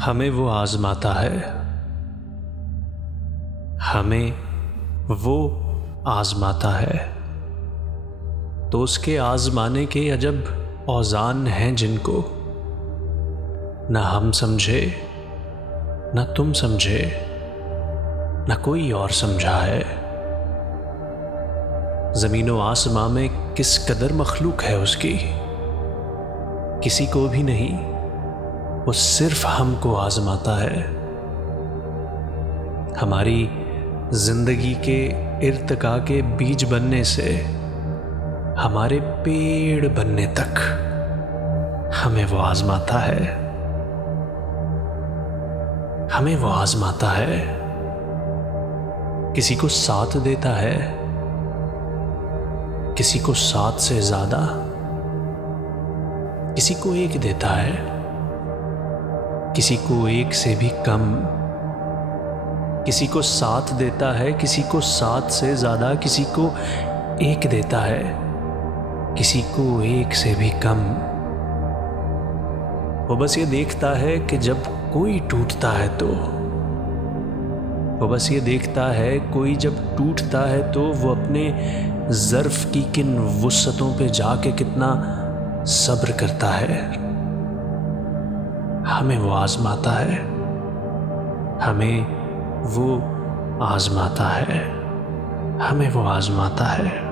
हमें वो आजमाता है, हमें वो आजमाता है। तो उसके आजमाने के अजब औज़ान हैं जिनको न हम समझे, न तुम समझे, न कोई और समझा है। ज़मीन व आसमां में किस कदर मखलूक है उसकी, किसी को भी नहीं, वो सिर्फ हमको आजमाता है। हमारी जिंदगी के इर्तिका के बीज बनने से हमारे पेड़ बनने तक हमें वो आजमाता है, हमें वो आजमाता है। किसी को साथ देता है, किसी को 7 से ज्यादा, किसी को 1 देता है, किसी को 1 से भी कम। किसी को 7 देता है, किसी को 7 से ज्यादा, किसी को 1 देता है, किसी को 1 से भी कम। वो बस ये देखता है कि जब कोई टूटता है तो, वो बस ये देखता है कोई जब टूटता है तो वो अपने ज़र्फ़ की किन वुस्अतों पे जाके कितना सब्र करता है। हमें वो आजमाता है, हमें वो आजमाता है, हमें वो आजमाता है।